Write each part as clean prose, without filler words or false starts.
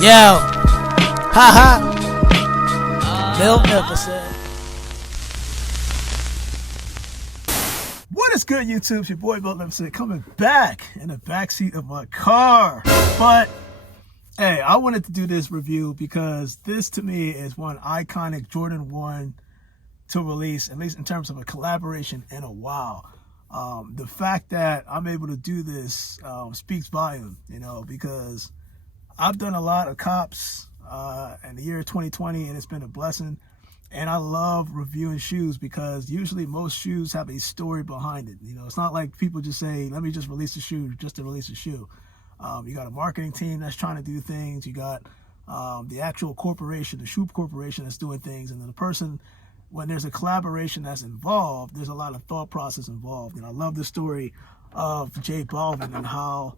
Yo, haha, Bill Nicholson. What is good, YouTube? It's your boy Bill Nicholson coming back in the backseat of my car. But hey, I wanted to do this review because this to me is one iconic Jordan 1 to release, at least in terms of a collaboration in a while. The fact that I'm able to do this speaks volume, because I've done a lot of cops in the year 2020, and it's been a blessing. And I love reviewing shoes because usually most shoes have a story behind it. It's not like people just say, let me just release a shoe just to release a shoe. You got a marketing team that's trying to do things. You got the actual corporation, the shoe corporation that's doing things. And then the person, when there's a collaboration that's involved, there's a lot of thought process involved. And I love the story of J Balvin and how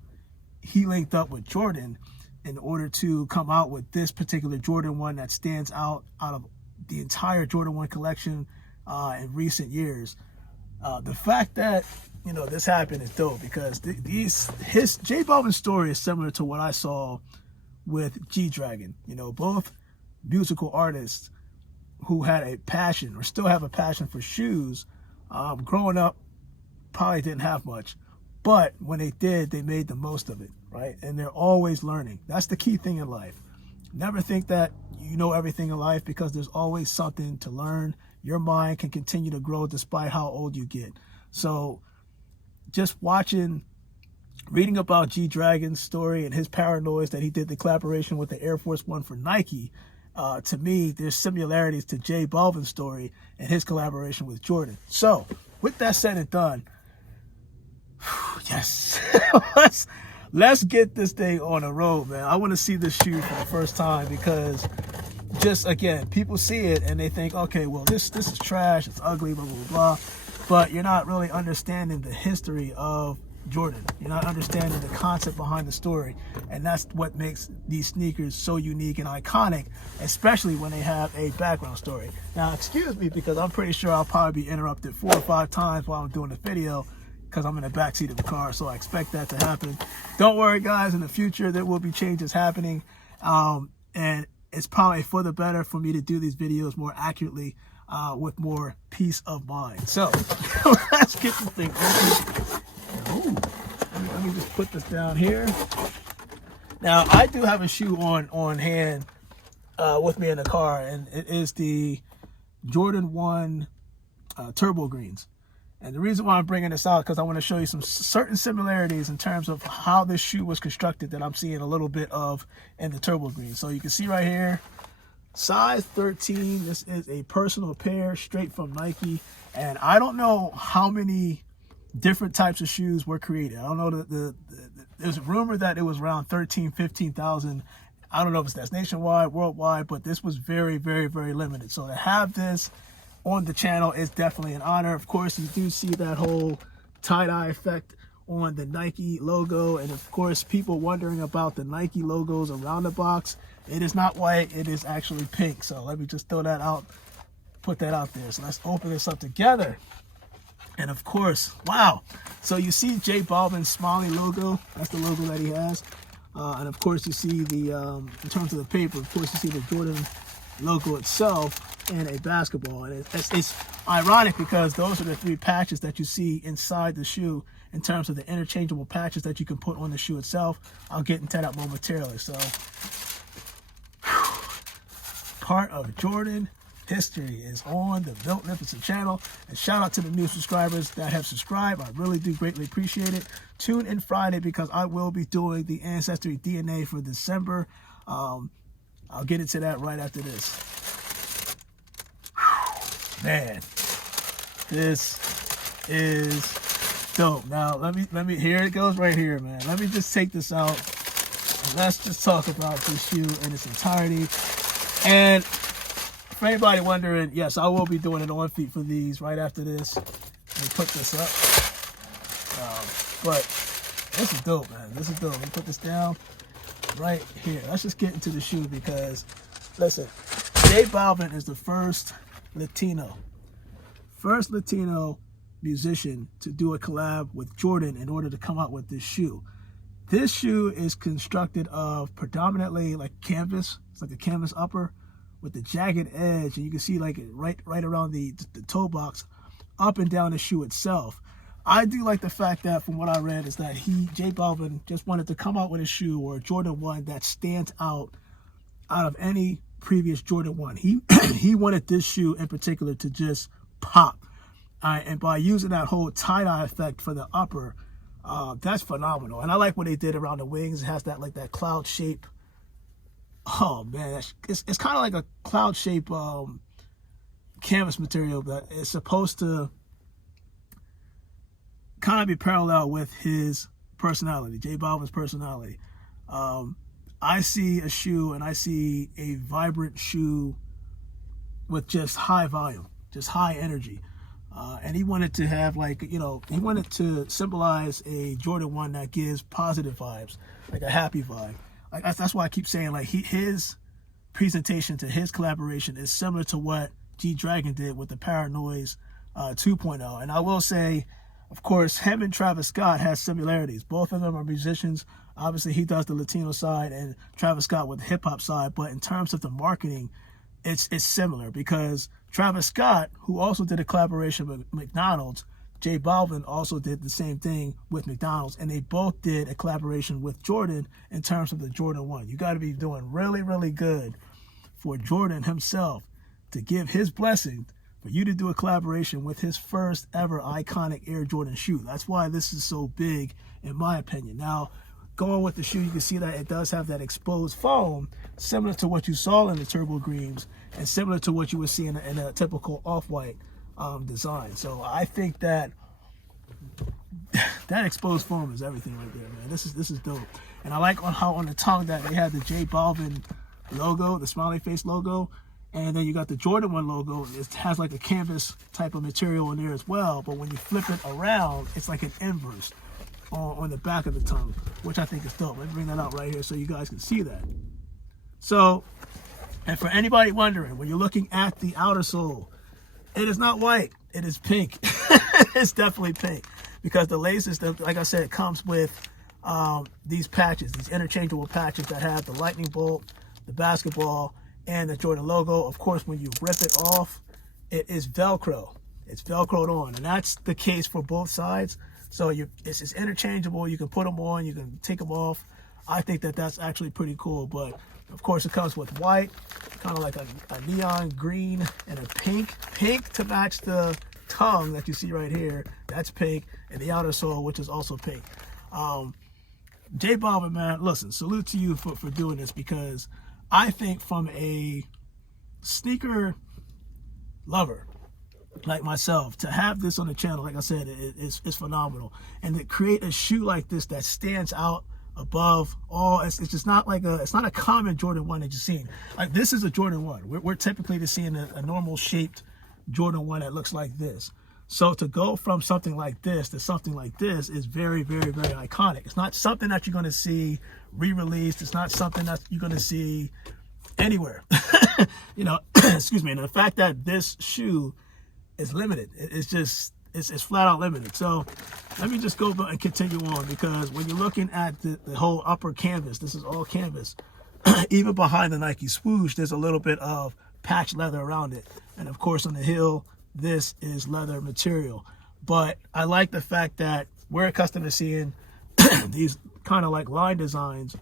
he linked up with Jordan in order to come out with this particular Jordan 1 that stands out of the entire Jordan 1 collection in recent years. The fact that this happened is dope because his J Balvin's story is similar to what I saw with G-Dragon. Both musical artists who had a passion or still have a passion for shoes. Growing up, probably didn't have much, but when they did, they made the most of it, right? And they're always learning. That's the key thing in life. Never think that you know everything in life because there's always something to learn. Your mind can continue to grow despite how old you get. So just reading about G-Dragon's story and his paranoids that he did the collaboration with the Air Force One for Nike, to me, there's similarities to J Balvin's story and his collaboration with Jordan. So with that said and done, yes, let's get this thing on the road, man. I want to see this shoe for the first time because just, again, people see it and they think, okay, well, this is trash, it's ugly, blah, blah, blah. But you're not really understanding the history of Jordan. You're not understanding the concept behind the story. And that's what makes these sneakers so unique and iconic, especially when they have a background story. Now, excuse me, because I'm pretty sure I'll probably be interrupted 4 or 5 times while I'm doing the video because I'm in the backseat of the car, so I expect that to happen. Don't worry, guys. In the future, there will be changes happening. And it's probably for the better for me to do these videos more accurately with more peace of mind. So let's get this thing open. Ooh, let me just put this down here. Now, I do have a shoe on hand with me in the car, and it is the Jordan 1 Turbo Greens. And the reason why I'm bringing this out because I want to show you some certain similarities in terms of how this shoe was constructed that I'm seeing a little bit of in the Turbo Green. So you can see right here, size 13. This is a personal pair straight from Nike. And I don't know how many different types of shoes were created. I don't know. There's a rumor that it was around 13, 15,000. I don't know if that's nationwide, worldwide, but this was very, very, very limited. So to have this on the channel is definitely an honor. Of course, you do see that whole tie-dye effect on the Nike logo, and of course people wondering about the Nike logos around the box. It is not white, it is actually pink. So let me just throw that out, put that out there. So let's open this up together. And of course, wow, so you see J Balvin's smiley logo. That's the logo that he has. And of course you see the in terms of the paper, of course you see the Jordan logo itself and a basketball. And it's ironic because those are the 3 patches that you see inside the shoe in terms of the interchangeable patches that you can put on the shoe itself. I'll get into that momentarily. So part of Jordan history is on the Bill Nicholson channel, and shout out to the new subscribers that have subscribed. I really do greatly appreciate it. Tune in Friday because I will be doing the Ancestry DNA for December. I'll get into that right after this. Man, this is dope. Now let me here it goes right here, man. Let me just take this out and let's just talk about this shoe in its entirety. And for anybody wondering, yes, I will be doing an on feet for these right after this. Let me put this up. But this is dope, man. This is dope. Let me put this down right here. Let's just get into the shoe because, listen, J Balvin is the first Latino musician to do a collab with Jordan in order to come out with this shoe. This shoe is constructed of predominantly like canvas. It's like a canvas upper with the jagged edge, and you can see like right around the toe box, up and down the shoe itself. I do like the fact that, from what I read, is that J Balvin just wanted to come out with a shoe or a Jordan 1 that stands out of any previous Jordan 1. He wanted this shoe in particular to just pop. And by using that whole tie-dye effect for the upper, that's phenomenal. And I like what they did around the wings. It has that like that cloud shape. Oh man, it's kind of like a cloud shape canvas material that is supposed to kind of be parallel with his personality, J Balvin's personality. I see a shoe, and I see a vibrant shoe with just high volume, just high energy. And he wanted to have, like, he wanted to symbolize a Jordan 1 that gives positive vibes, like a happy vibe. Like that's why I keep saying, like, his presentation to his collaboration is similar to what G-Dragon did with the Paranoise 2.0. And I will say, of course, him and Travis Scott has similarities. Both of them are musicians. Obviously, he does the Latino side, and Travis Scott with the hip-hop side. But in terms of the marketing, it's similar, because Travis Scott, who also did a collaboration with McDonald's, J Balvin also did the same thing with McDonald's, and they both did a collaboration with Jordan in terms of the Jordan 1. You got to be doing really, really good for Jordan himself to give his blessing for you to do a collaboration with his first ever iconic Air Jordan shoe. That's why this is so big, in my opinion. Now, going with the shoe, you can see that it does have that exposed foam, similar to what you saw in the Turbo Greens, and similar to what you would see in a typical off-white design. So I think that that exposed foam is everything right there, man. This is dope. And I like how on the tongue that they had the J Balvin logo, the smiley face logo, and then you got the Jordan 1 logo. It has like a canvas type of material in there as well, but when you flip it around, it's like an inverse on the back of the tongue, which I think is dope. Let me bring that out right here so you guys can see that. So, and for anybody wondering, when you're looking at the outer sole, it is not white, it is pink. It's definitely pink, because the laces, like I said, it comes with these patches, these interchangeable patches that have the lightning bolt, the basketball, and the Jordan logo. Of course, when you rip it off, it is Velcro. It's Velcroed on, and that's the case for both sides. So it's interchangeable. You can put them on, you can take them off. I think that that's actually pretty cool. But of course, it comes with white, kind of like a neon green, and a pink to match the tongue that you see right here. That's pink, and the outer sole, which is also pink. J Balvin, man, listen, salute to you for doing this, because I think from a sneaker lover like myself, to have this on the channel, like I said, it's phenomenal. And to create a shoe like this that stands out above all, it's just not like it's not a common Jordan 1 that you're seeing. Like, this is a Jordan 1. We're typically just seeing a normal shaped Jordan 1 that looks like this. So to go from something like this to something like this is very, very, very iconic. It's not something that you're going to see re-released. It's not something that you're going to see anywhere. Excuse me. And the fact that this shoe is limited, it's flat out limited. So let me just go and continue on, because when you're looking at the whole upper canvas, this is all canvas. Even behind the Nike swoosh, there's a little bit of patch leather around it. And of course, on the heel, this is leather material. But I like the fact that we're accustomed to seeing these kind of like line designs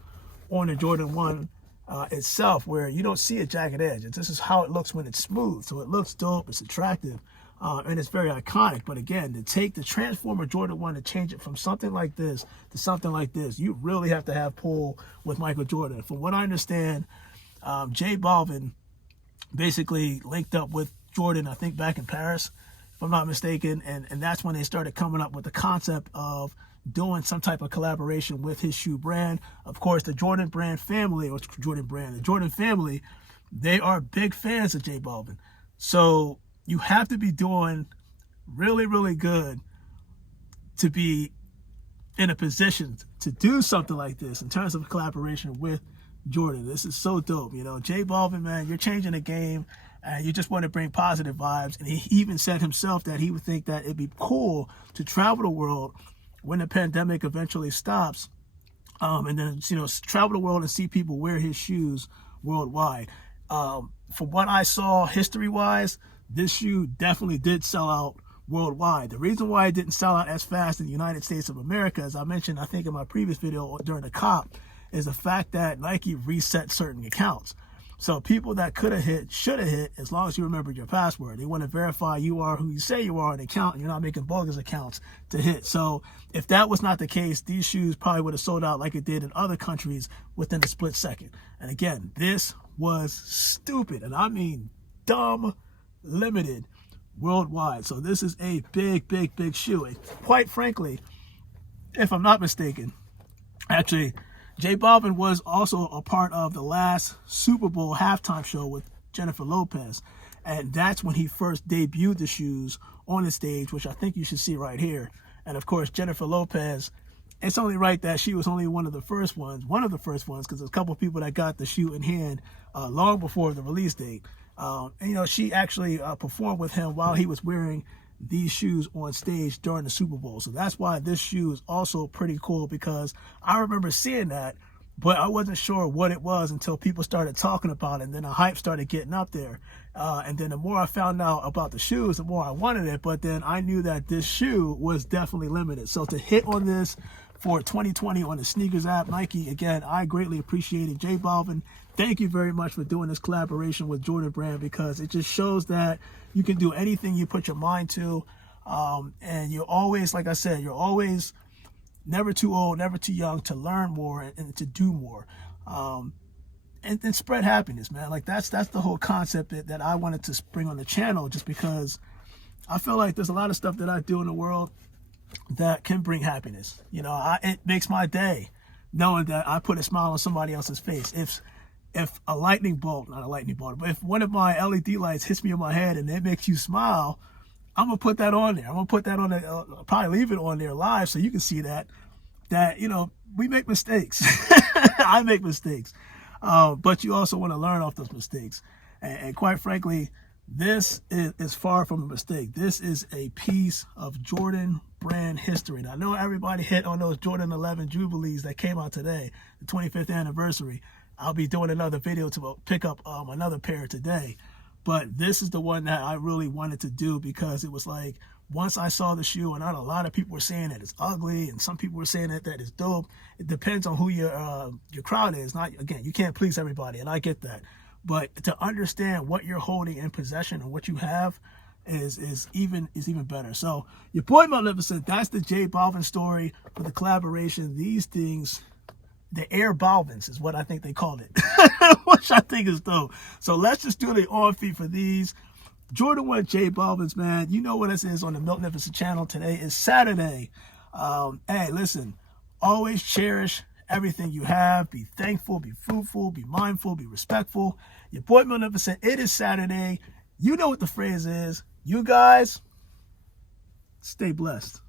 on the Jordan 1 itself, where you don't see a jagged edge. This is how it looks when it's smooth. So it looks dope, it's attractive, and it's very iconic. But again, to take the Transformer Jordan 1 and change it from something like this to something like this, you really have to have pull with Michael Jordan. From what I understand, J Balvin basically linked up with Jordan, I think back in Paris, if I'm not mistaken, and that's when they started coming up with the concept of doing some type of collaboration with his shoe brand. Of course, the Jordan family, they are big fans of J Balvin. So you have to be doing really, really good to be in a position to do something like this in terms of collaboration with Jordan. This is so dope. J Balvin, man, you're changing the game, and you just want to bring positive vibes. And he even said himself that he would think that it'd be cool to travel the world when the pandemic eventually stops, and then travel the world and see people wear his shoes worldwide. From what I saw history-wise, this shoe definitely did sell out worldwide. The reason why it didn't sell out as fast in the United States of America, as I mentioned, I think in my previous video during the COP, is the fact that Nike reset certain accounts. So people that could have hit, should have hit, as long as you remembered your password. They want to verify you are who you say you are on the account, and you're not making bogus accounts to hit. So if that was not the case, these shoes probably would have sold out like it did in other countries within a split second. And again, this was stupid, and I mean dumb, limited worldwide. So this is a big, big, big shoe. And quite frankly, if I'm not mistaken, actually, J Balvin was also a part of the last Super Bowl halftime show with Jennifer Lopez. And that's when he first debuted the shoes on the stage, which I think you should see right here. And of course, Jennifer Lopez, it's only right that she was only one of the first ones, because there's a couple of people that got the shoe in hand long before the release date. And she actually performed with him while he was wearing these shoes on stage during the Super Bowl. So that's why this shoe is also pretty cool, because I remember seeing that, but I wasn't sure what it was until people started talking about it, and then the hype started getting up there. And then the more I found out about the shoes, the more I wanted it. But then I knew that this shoe was definitely limited. So to hit on this for 2020 on the sneakers app, Nike, again, I greatly appreciate it. J Balvin, thank you very much for doing this collaboration with Jordan Brand, because it just shows that you can do anything you put your mind to. And you're always, like I said, you're always never too old, never too young to learn more and to do more. And spread happiness, man. Like that's the whole concept that I wanted to bring on the channel, just because I feel like there's a lot of stuff that I do in the world that can bring happiness. It makes my day knowing that I put a smile on somebody else's face. If a lightning bolt, not a lightning bolt, but if one of my LED lights hits me on my head and it makes you smile, I'm gonna put that on there. I'm gonna put that on there. Probably leave it on there live so you can see that we make mistakes. I make mistakes, but you also want to learn off those mistakes. And quite frankly, this is far from a mistake. This is a piece of Jordan Brand history. And I know everybody hit on those Jordan 11 Jubilees that came out today, the 25th anniversary. I'll be doing another video to pick up another pair today. But this is the one that I really wanted to do, because it was like, once I saw the shoe, and a lot of people were saying that it's ugly, and some people were saying that it's dope. It depends on who your crowd is. Again, you can't please everybody, and I get that. But to understand what you're holding in possession and what you have is even better. So your boy Magnificent, that's the J Balvin story for the collaboration. These things, the Air Balvins is what I think they called it, which I think is dope. So let's just do the on feet for these. Jordan 1 J Balvins, man. You know what this is on the Magnificent channel. Today is Saturday. Hey, listen, always cherish everything you have. Be thankful, be fruitful, be mindful, be respectful. Your boy Magnificent, it is Saturday. You know what the phrase is. You guys, stay blessed.